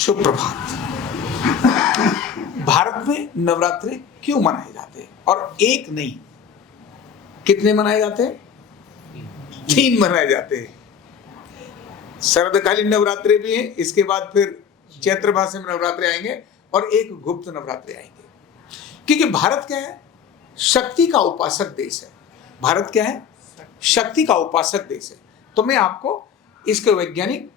शुभ प्रभात। भारत में नवरात्रि क्यों मनाए जाते हैं? और एक नहीं, कितने मनाए जाते हैं? 3 मनाए जाते हैं। शरदकालीन नवरात्रि भी है, इसके बाद फिर चैत्र मास में नवरात्रि आएंगे और एक गुप्त नवरात्रि आएंगे। क्योंकि भारत क्या है? शक्ति का उपासक देश है। भारत क्या है? शक्ति का उपासक देश है। तो मैं आपको इसके वैज्ञानिक,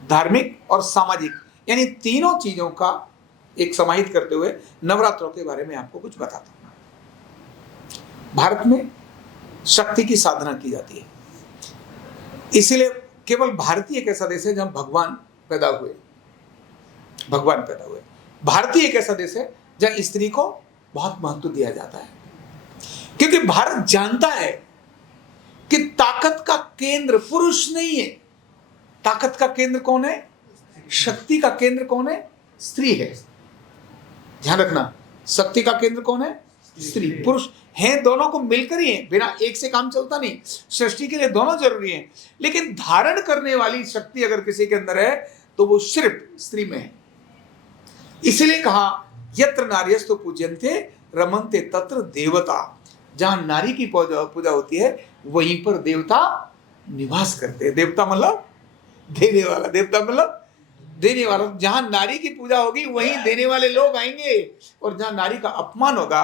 धार्मिक और सामाजिक यानी तीनों चीजों का एक समाहित करते हुए नवरात्रों के बारे में आपको कुछ बताता हूं। भारत में शक्ति की साधना की जाती है, इसीलिए केवल भारतीय एक ऐसा देश है जहां भगवान पैदा हुए। भारतीय एक ऐसा देश है जहां स्त्री को बहुत महत्व दिया जाता है, क्योंकि भारत जानता है कि ताकत का केंद्र पुरुष नहीं है। ताकत का केंद्र कौन है? शक्ति का केंद्र कौन है? स्त्री है। ध्यान रखना, शक्ति का केंद्र कौन है? स्त्री। पुरुष हैं, दोनों को मिलकर ही है, बिना एक से काम चलता नहीं। सृष्टि के लिए दोनों जरूरी हैं, लेकिन धारण करने वाली शक्ति अगर किसी के अंदर है तो वो सिर्फ स्त्री में है। इसीलिए कहा यत्र नार्यस्तु पूज्यन्ते रमन्ते तत्र देवता। जहां नारी की पूजा होती है वहीं पर देवता निवास करते हैं। देवता मतलब देने वाला, देवता मतलब देने वाला। जहां नारी की पूजा होगी वहीं देने वाले लोग आएंगे, और जहां नारी का अपमान होगा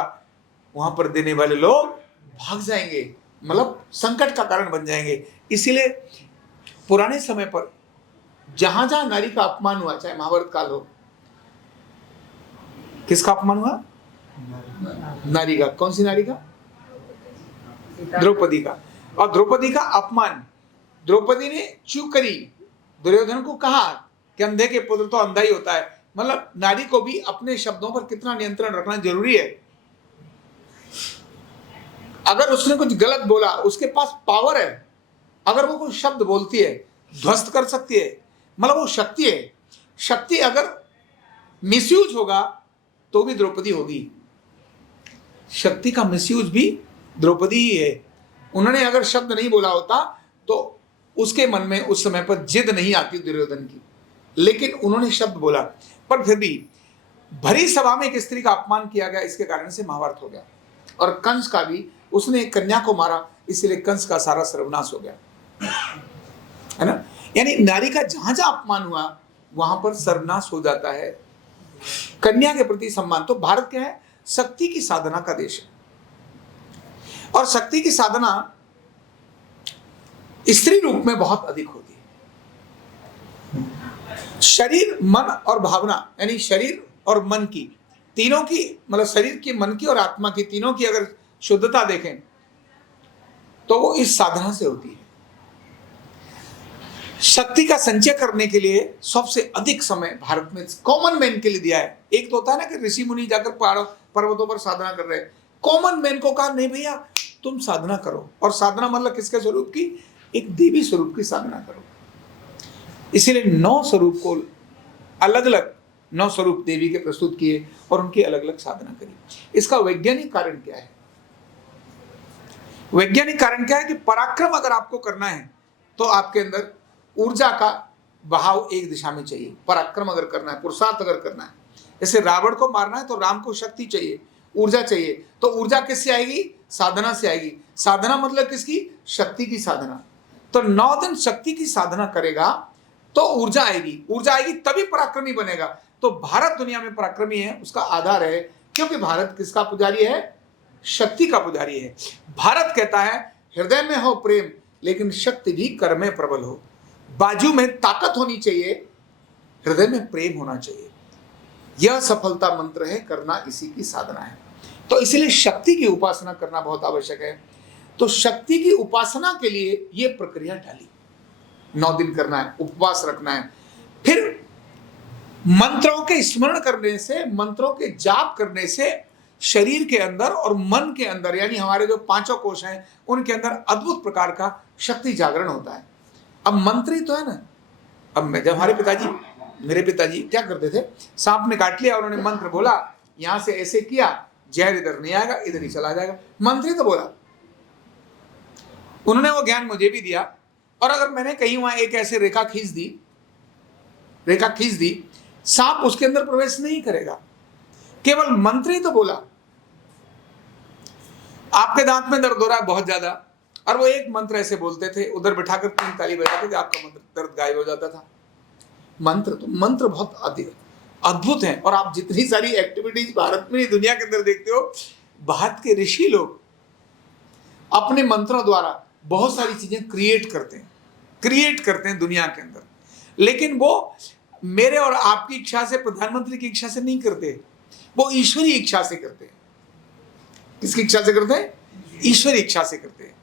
वहां पर देने वाले लोग भाग जाएंगे, मतलब संकट का कारण बन जाएंगे। इसीलिए पुराने समय पर जहां जहां नारी का अपमान हुआ, चाहे महाभारत काल हो, किसका अपमान हुआ? नारी का। कौन सी नारी का? द्रौपदी का। और द्रौपदी का अपमान द्रौपदी ने चूक करी। दुर्योधन को कहा कि अंधे के पुत्र तो अंधा ही होता है। मतलब नारी को भी अपने शब्दों पर कितना नियंत्रण रखना जरूरी है। अगर उसने कुछ गलत बोला, उसके पास पावर है, अगर वो कोई शब्द बोलती है ध्वस्त कर सकती है, मतलब वो शक्ति है। शक्ति अगर मिसयूज होगा तो भी द्रौपदी होगी। शक्ति का मिसयूज भी द्रौपदी ही है। उन्होंने अगर शब्द नहीं बोला होता तो उसके मन में उस समय पर जिद नहीं आती दुर्योधन की, लेकिन उन्होंने शब्द बोला। पर फिर भी भरी सभा में एक स्त्री का अपमान किया गया, इसके कारण से महाभारत हो गया। और कंस का भी, उसने एक कन्या को मारा, इसलिए कंस का सारा सर्वनाश हो गया, है ना। यानी नारी का जहां जहां अपमान हुआ वहां पर सर्वनाश हो जाता है। कन्या के प्रति सम्मान। तो भारत क्या है? शक्ति की साधना का देश है, और शक्ति की साधना स्त्री रूप में बहुत अधिक होती है। शरीर, मन और भावना, यानी शरीर और मन की तीनों की, मतलब शरीर की, मन की और आत्मा की तीनों की अगर शुद्धता देखें तो वो इस साधना से होती है। शक्ति का संचय करने के लिए सबसे अधिक समय भारत में कॉमन मैन के लिए दिया है। एक तो होता है ना कि ऋषि मुनि जाकर पर्वतों पर साधना कर रहे हैं, कॉमन मैन को कहा नहीं भैया तुम साधना करो। और साधना मतलब किसके स्वरूप की? एक देवी स्वरूप की साधना करो। इसीलिए 9 स्वरूप को अलग अलग 9 स्वरूप देवी के प्रस्तुत किए और उनकी अलग अलग साधना करी। इसका वैज्ञानिक कारण क्या है? वैज्ञानिक कारण क्या है कि पराक्रम अगर आपको करना है तो आपके अंदर ऊर्जा का बहाव एक दिशा में चाहिए। पराक्रम अगर करना है, पुरुषार्थ अगर करना है, जैसे रावण को मारना है तो राम को शक्ति चाहिए, ऊर्जा चाहिए। तो ऊर्जा किससे आएगी? साधना से आएगी। साधना मतलब किसकी? शक्ति की साधना। तो 9 दिन शक्ति की साधना करेगा तो ऊर्जा आएगी। ऊर्जा आएगी तभी पराक्रमी बनेगा। तो भारत दुनिया में पराक्रमी है, उसका आधार है क्योंकि भारत किसका पुजारी है? शक्ति का पुजारी है। भारत कहता है हृदय में हो प्रेम, लेकिन शक्ति भी कर में प्रबल हो। बाजू में ताकत होनी चाहिए, हृदय में प्रेम होना चाहिए। यह सफलता मंत्र है, करना इसी की साधना है। तो इसलिए शक्ति की उपासना करना बहुत आवश्यक है। तो शक्ति की उपासना के लिए यह प्रक्रिया डाली। 9 दिन करना है, उपवास रखना है, फिर मंत्रों के स्मरण करने से, मंत्रों के जाप करने से शरीर के अंदर और मन के अंदर, यानी हमारे जो 5 कोश हैं उनके अंदर अद्भुत प्रकार का शक्ति जागरण होता है। अब मंत्री तो है ना। अब जब हमारे पिताजी, मेरे पिताजी क्या करते थे, सांप ने काट लिया, उन्होंने मंत्र बोला, यहां से ऐसे किया, जहर इधर नहीं आएगा, इधर ही चला जाएगा। मंत्री तो बोला, उन्होंने वो ज्ञान मुझे भी दिया। और अगर मैंने कहीं वहां एक ऐसे रेखा खींच दी रेखा खींच दी, सांप उसके अंदर प्रवेश नहीं करेगा। केवल मंत्र ही तो बोला, आपके दांत में दर्द हो रहा है बहुत ज्यादा, और वो एक मंत्र ऐसे बोलते थे, उधर बिठाकर 3 ताली बजाते थे, आपका मंत्र दर्द गायब हो जाता था। मंत्र बहुत अद्भुत हैं। और आप जितनी सारी एक्टिविटीज भारत में दुनिया के अंदर देखते हो, भारत के ऋषि लोग अपने मंत्रों द्वारा बहुत सारी चीजें क्रिएट करते हैं दुनिया के अंदर। लेकिन वो मेरे और आपकी इच्छा से, प्रधानमंत्री की इच्छा से नहीं करते, वो ईश्वरी इच्छा से करते हैं। किसकी इच्छा से करते हैं? ईश्वरी इच्छा से करते हैं।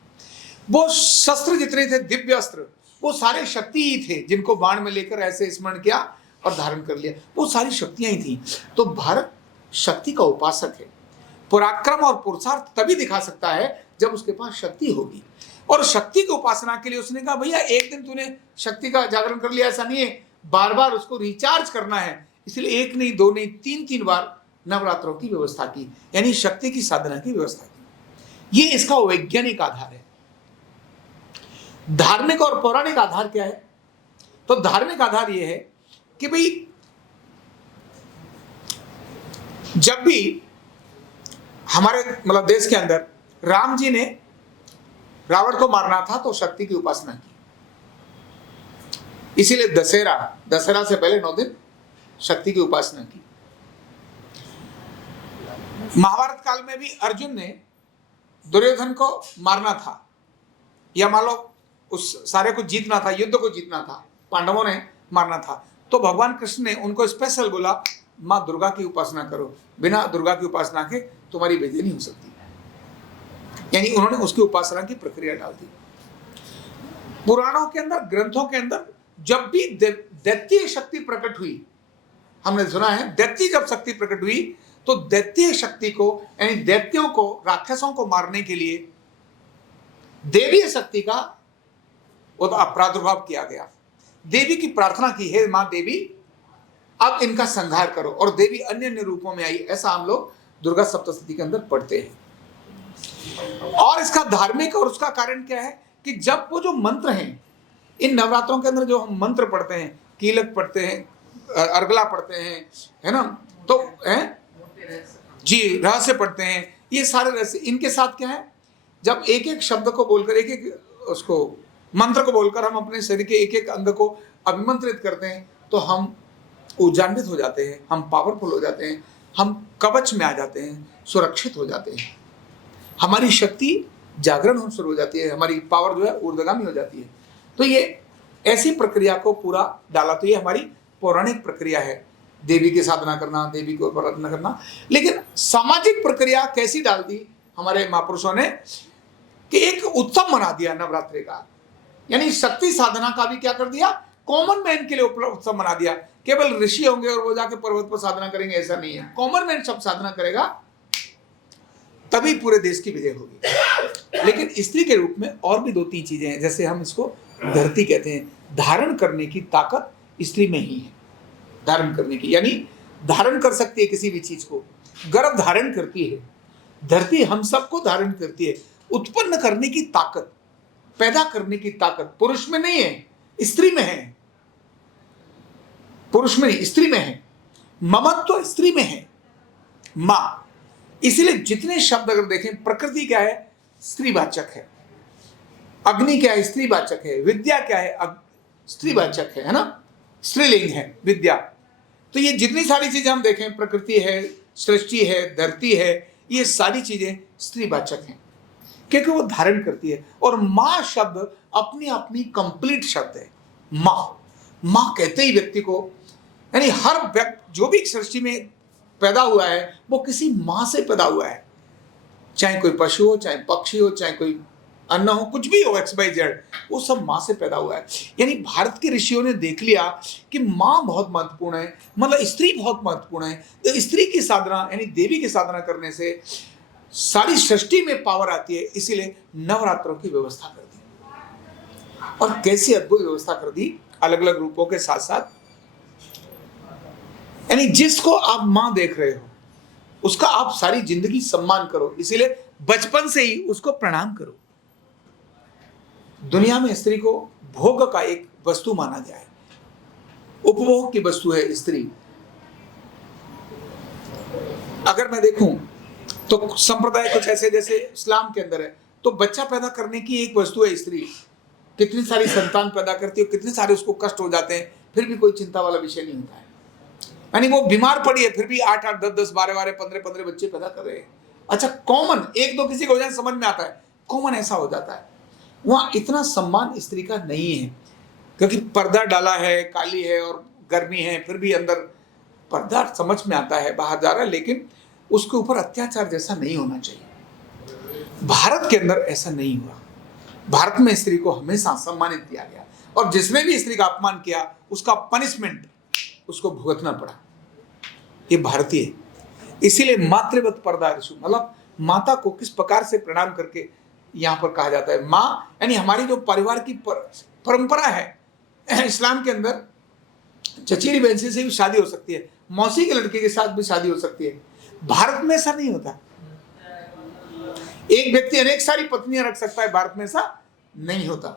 वो शस्त्र जितने थे, दिव्य अस्त्र, वो सारे शक्ति ही थे, जिनको बाण में लेकर ऐसे स्मरण किया और धारण कर लिया, वो सारी शक्तियां ही थी। तो भारत शक्ति का उपासक है। पराक्रम और पुरुषार्थ तभी दिखा सकता है जब उसके पास शक्ति होगी। और शक्ति की उपासना के लिए उसने कहा, भैया एक दिन तूने शक्ति का जागरण कर लिया, ऐसा नहीं है, बार बार उसको रिचार्ज करना है। इसलिए 1 नहीं, 2 नहीं, 3 बार नवरात्रों की व्यवस्था की, यानी शक्ति की साधना की व्यवस्था की। ये इसका वैज्ञानिक आधार है। धार्मिक और पौराणिक आधार क्या है? तो धार्मिक आधार यह है कि भाई जब भी हमारे मतलब देश के अंदर राम जी ने रावण को मारना था तो शक्ति की उपासना की, इसीलिए दशहरा से पहले 9 दिन शक्ति की उपासना की। महाभारत काल में भी अर्जुन ने दुर्योधन को मारना था, या मान लो उस सारे को जीतना था, युद्ध को जीतना था, पांडवों ने मारना था, तो भगवान कृष्ण ने उनको स्पेशल बोला, माँ दुर्गा की उपासना करो, बिना दुर्गा की उपासना के तुम्हारी विजय नहीं हो सकती। यानी उन्होंने उसकी उपासना की प्रक्रिया डाल दी। पुराणों के अंदर, ग्रंथों के अंदर जब भी दैत्य शक्ति प्रकट हुई, हमने सुना है दैत्य जब शक्ति प्रकट हुई तो दैत्य शक्ति को, यानी दैत्यों को, राक्षसों को मारने के लिए देवीय शक्ति का प्रादुर्भाव किया गया। देवी की प्रार्थना की, हे मां देवी अब इनका संहार करो, और देवी अन्य अन्य रूपों में आई। ऐसा हम लोग दुर्गा सप्तशती के अंदर पढ़ते हैं। और इसका धार्मिक और उसका कारण क्या है कि जब वो जो मंत्र हैं, इन नवरात्रों के अंदर जो हम मंत्र पढ़ते हैं, कीलक पढ़ते हैं, अर्गला पढ़ते हैं, है ना, तो है जी, रहस्य पढ़ते हैं, ये सारे रहस्य, इनके साथ क्या है, जब एक एक शब्द को बोलकर, एक एक उसको मंत्र को बोलकर हम अपने शरीर के एक एक अंग को अभिमंत्रित करते हैं, तो हम ऊर्जान्वित हो जाते हैं, हम पावरफुल हो जाते हैं, हम कवच में आ जाते हैं, सुरक्षित हो जाते हैं, हमारी शक्ति जागरण होना शुरू हो जाती है, हमारी पावर जो है ऊर्ध्वगामी हो जाती है। तो ये ऐसी प्रक्रिया को पूरा डाला। तो ये हमारी पौराणिक प्रक्रिया है, देवी की साधना करना, देवी को प्रार्थना करना। लेकिन सामाजिक प्रक्रिया कैसी डाल दी हमारे महापुरुषों ने कि एक उत्सव बना दिया नवरात्रि का, यानी शक्ति साधना का भी क्या कर दिया, कॉमन मैन के लिए उत्सव बना दिया। केवल ऋषि होंगे और वो जाके पर्वत पर साधना करेंगे, ऐसा नहीं है। कॉमन मैन सब साधना करेगा, तभी पूरे देश की विजय होगी। लेकिन स्त्री के रूप में और भी 2-3 चीजें हैं, जैसे हम इसको धरती कहते हैं। धारण करने की ताकत स्त्री में ही है, धारण करने की, यानी धारण कर सकती है किसी भी चीज को। गर्भ धारण करती है, धरती हम सबको धारण करती है। उत्पन्न करने की ताकत, पैदा करने की ताकत पुरुष में नहीं है, स्त्री में है। पुरुष में नहीं, स्त्री में है। ममत्व तो स्त्री में है, मां। इसीलिए जितने शब्द अगर देखें, प्रकृति क्या है, स्त्रीवाचक है। अग्नि क्या है, स्त्रीवाचक है। विद्या क्या है, स्त्रीवाचक है ना, स्त्रीलिंग है विद्या। तो ये जितनी सारी चीजें हम देखें, प्रकृति है, सृष्टि है, धरती है, ये सारी चीजें स्त्रीवाचक हैं, क्योंकि वो धारण करती है। और मां शब्द अपनी अपनी कंप्लीट शब्द है। मां कहते ही व्यक्ति को, यानी हर व्यक्ति जो भी सृष्टि में पैदा हुआ है वो किसी मां से पैदा हुआ है, चाहे कोई पशु हो, चाहे पक्षी हो, चाहे कोई अन्न हो, कुछ भी हो, XYZ, वो सब मां से पैदा हुआ है। यानी भारत के ऋषियों ने देख लिया कि मां बहुत महत्वपूर्ण है, मतलब स्त्री बहुत महत्वपूर्ण है। तो स्त्री की साधना, यानी देवी की साधना करने से सारी सृष्टि में पावर आती है। इसीलिए नवरात्रों की व्यवस्था कर दी, और कैसी अद्भुत व्यवस्था कर दी, अलग अलग रूपों के साथ साथ। यानी जिसको आप मां देख रहे हो उसका आप सारी जिंदगी सम्मान करो, इसीलिए बचपन से ही उसको प्रणाम करो। दुनिया में स्त्री को भोग का एक वस्तु माना गया है, उपभोग की वस्तु है स्त्री। अगर मैं देखूं तो संप्रदाय कुछ ऐसे जैसे इस्लाम के अंदर है, तो बच्चा पैदा करने की एक वस्तु है स्त्री, कितनी सारी संतान पैदा करती है, कितने सारे उसको कष्ट हो जाते हैं, फिर भी कोई चिंता वाला विषय नहीं होता है। यानी वो बीमार पड़ी है फिर भी 8-8, 10-10, 12-12, 15-15 बच्चे पैदा कर रहे हैं। अच्छा, कॉमन एक दो किसी को हो जाए समझ में आता है, कॉमन ऐसा हो जाता है। वहां इतना सम्मान स्त्री का नहीं है, क्योंकि पर्दा डाला है, काली है और गर्मी है, फिर भी अंदर पर्दा समझ में आता है, बाहर जा रहा है, लेकिन उसके ऊपर अत्याचार जैसा नहीं होना चाहिए। भारत के अंदर ऐसा नहीं हुआ। भारत में स्त्री को हमेशा सम्मानित किया गया, और जिसने भी स्त्री का अपमान किया उसका पनिशमेंट उसको भुगतना पड़ा। ये भारतीय, इसीलिए मातृवत पर्दा ऋषु, मतलब माता को किस प्रकार से प्रणाम करके यहाँ पर कहा जाता है। माँ यानी हमारी जो परिवार की परंपरा है, इस्लाम के अंदर चचेरी बहन से भी शादी हो सकती है, मौसी के लड़के के साथ भी शादी हो सकती है। भारत में ऐसा नहीं होता। एक व्यक्ति अनेक सारी पत्नियां रख सकता है, भारत में ऐसा नहीं होता।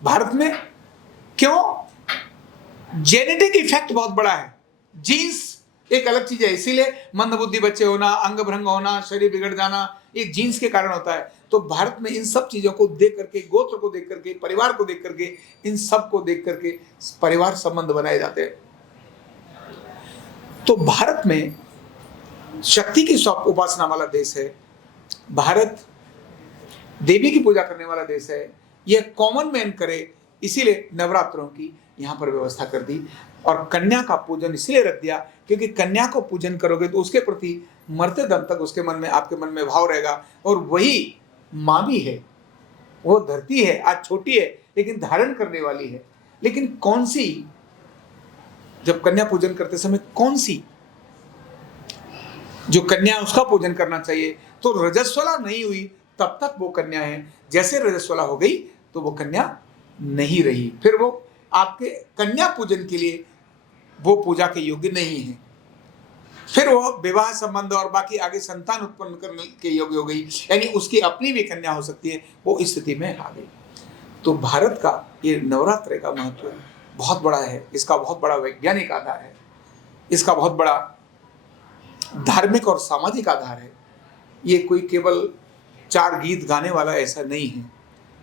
भारत में क्यों? जेनेटिक इफेक्ट बहुत बड़ा है, जीन्स एक अलग चीज है, इसीलिए मंदबुद्धि बच्चे होना, अंग भंग होना, शरीर बिगड़ जाना, ये जीन्स के कारण होता है। तो भारत में इन सब चीजों को देख करके, गोत्र को देख करके, परिवार को देख करके, इन सब को देख करके परिवार संबंध बनाए जाते हैं। तो भारत में शक्ति की उपासना वाला देश है, भारत देवी की पूजा करने वाला देश है। यह कॉमन मैन करे, इसीलिए नवरात्रों की यहाँ पर व्यवस्था कर दी, और कन्या का पूजन इसलिए रख दिया क्योंकि कन्या को पूजन करोगे तो उसके प्रति मरते दम तक उसके मन में, आपके मन में भाव रहेगा। और वही माँ भी है, वो धरती है, आज छोटी है लेकिन धारण करने वाली है। लेकिन कौन सी, जब कन्या पूजन करते समय कौन सी जो कन्या उसका पूजन करना चाहिए, तो रजस्वला नहीं हुई तब तक वो कन्या है। जैसे रजस्वला हो गई तो वो कन्या नहीं रही, फिर वो आपके कन्या पूजन के लिए वो पूजा के योग्य नहीं है, फिर वो विवाह संबंध और बाकी आगे संतान उत्पन्न करने के योग्य हो गई, यानी उसकी अपनी भी कन्या हो सकती है, वो इस स्थिति में आ गई। तो भारत का ये नवरात्र का महत्व बहुत बड़ा है, इसका बहुत बड़ा वैज्ञानिक आधार है, इसका बहुत बड़ा धार्मिक और सामाजिक आधार है। ये कोई केवल 4 गीत गाने वाला ऐसा नहीं है,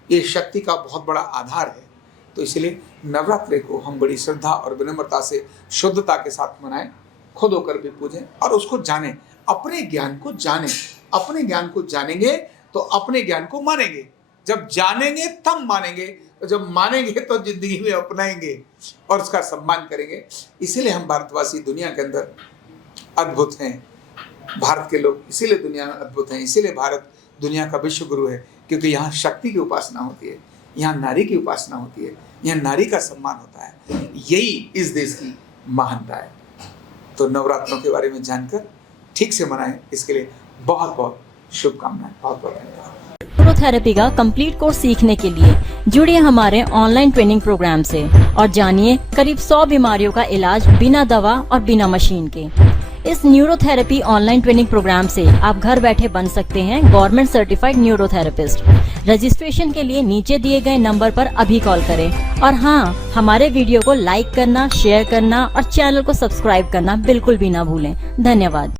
ये शक्ति का बहुत बड़ा आधार है। तो इसलिए नवरात्रि को हम बड़ी श्रद्धा और विनम्रता से, शुद्धता के साथ मनाएं, खुद होकर भी पूजें और उसको जानें, अपने ज्ञान को जानें। अपने ज्ञान को जानेंगे तो अपने ज्ञान को मानेंगे, जब जानेंगे तब मानेंगे, तो जब मानेंगे तो जिंदगी में अपनाएंगे और उसका सम्मान करेंगे। इसीलिए हम भारतवासी दुनिया के अंदर अद्भुत हैं, भारत के लोग इसीलिए दुनिया में अद्भुत हैं, इसीलिए भारत दुनिया का विश्व गुरु है, क्योंकि यहाँ शक्ति की उपासना होती है, यहाँ नारी की उपासना होती है, यहाँ नारी का सम्मान होता है। यही इस देश की महानता है। तो नवरात्रों के बारे में जानकर ठीक से मनाएं, इसके लिए बहुत बहुत शुभकामनाएं। बहुत बहुत धन्यवाद। न्यूरोथेरेपी का कंप्लीट कोर्स सीखने के लिए जुड़िए हमारे ऑनलाइन ट्रेनिंग प्रोग्राम से और जानिए करीब 100 बीमारियों का इलाज बिना दवा और बिना मशीन के। इस न्यूरोथेरेपी ऑनलाइन ट्रेनिंग प्रोग्राम से आप घर बैठे बन सकते हैं गवर्नमेंट सर्टिफाइड न्यूरोथेरेपिस्ट। रजिस्ट्रेशन के लिए नीचे दिए गए नंबर पर अभी कॉल करें। और हाँ, हमारे वीडियो को लाइक करना, शेयर करना और चैनल को सब्सक्राइब करना बिल्कुल भी ना भूलें। धन्यवाद।